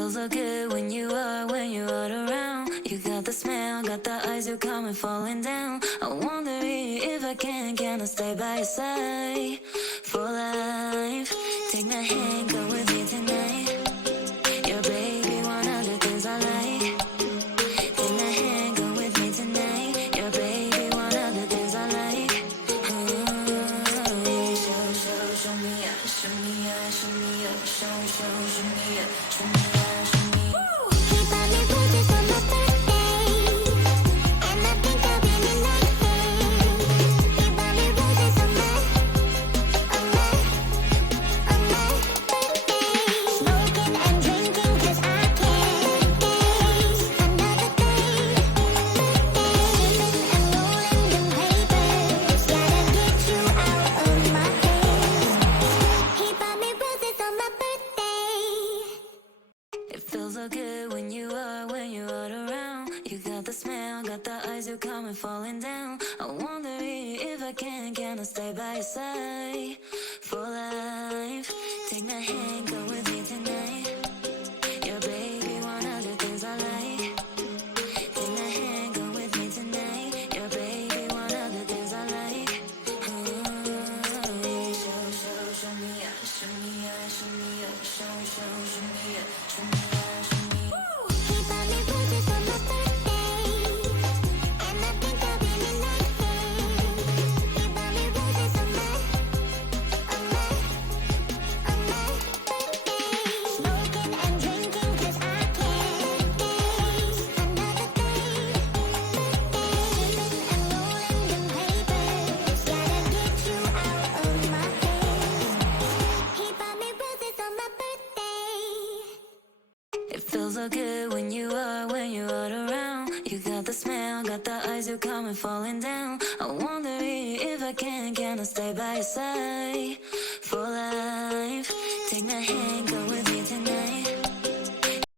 feels so good when you're around. You got the smell, got the eyes, you coming falling down. I wonder if I can I stay by your side for life? Take my hand, go with me tonight. Your baby, one of the things I like. Take my hand, go with me tonight. Your baby, one of the things I like. Show me up, show me up, show me up, show me up, show me up, show me up. He bought me roses on my birthday, and I think I'll be the next day. He bought me roses on my birthday. Smoking and drinking 'cause I can't face another day. Sipping and rolling them papers, gotta get you out of my head. He bought me roses on my birthday. It feels so good when you're around. You got the smell, got the eyes, you coming falling down. I wonder if I can I stay by your side for life? Take my hand, go with me tonight. Your baby, one of the things I like. Take my hand, go with me tonight. Your baby, one of the things I like. Show me up, show me up, show me up, show me up, show me up, show me up. He bought me roses on my birthday, and I think I'll be the next day. He bought me roses on my birthday. Smoking and drinking 'cause I can't face another day. Sipping and rolling them papers, gotta get you out of my head. He bought me roses on my birthday. It feels so good when you're around. You got the smell, got the eyes, you coming falling down. I wonder if I can I stay by your side for life? Take my hand, go